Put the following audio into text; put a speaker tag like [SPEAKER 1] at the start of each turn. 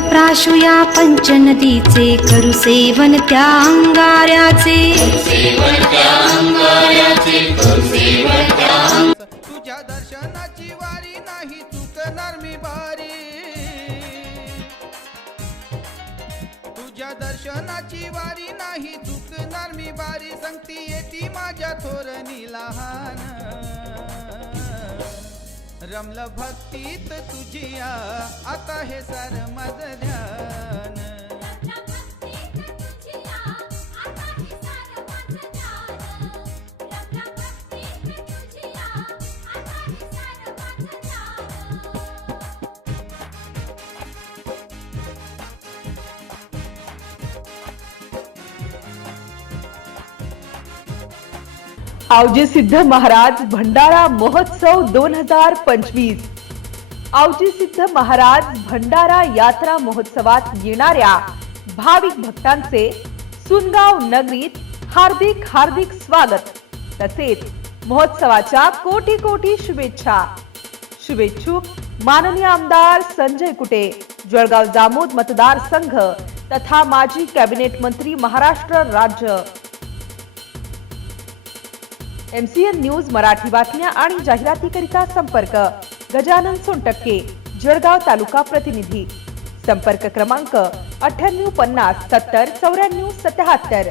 [SPEAKER 1] प्राशुया पंचनदीचे करू सेवन त्या अंगाऱ्याचे.
[SPEAKER 2] तुझ्या दर्शनाची वारी नाही चुकणार मी बारी तुझ्या दर्शनाची वारी नाही चुकणार मी बारी संगती येते माझ्या थोरणी लहान. रमल भक्तीत तुझिया आता हे सार माझं
[SPEAKER 3] आवजी सिद्ध महाराज भंडारा महोत्सव दोन हजार पंचवीस. आवजी सिद्ध महाराज भंडारा यात्रा महोत्सवात येणाऱ्या भाविक भक्तांचे सुनगाव नगरीत हार्दिक हार्दिक स्वागत. तसेच महोत्सवाच्या कोटी कोटी शुभेच्छा. शुभेच्छुक माननीय आमदार संजय कुटे जळगाव जामोद मतदारसंघ तथा माजी कॅबिनेट मंत्री महाराष्ट्र राज्य. एमसीएन न्यूज मराठी बातम्या आणि जाहिरातीकरिता संपर्क. गजानन सोनटक्के जळगाव तालुका प्रतिनिधी. संपर्क क्रमांक अठ्ठ्याण्णव पन्नास सत्तर चौऱ्याण्णव सत्याहत्तर.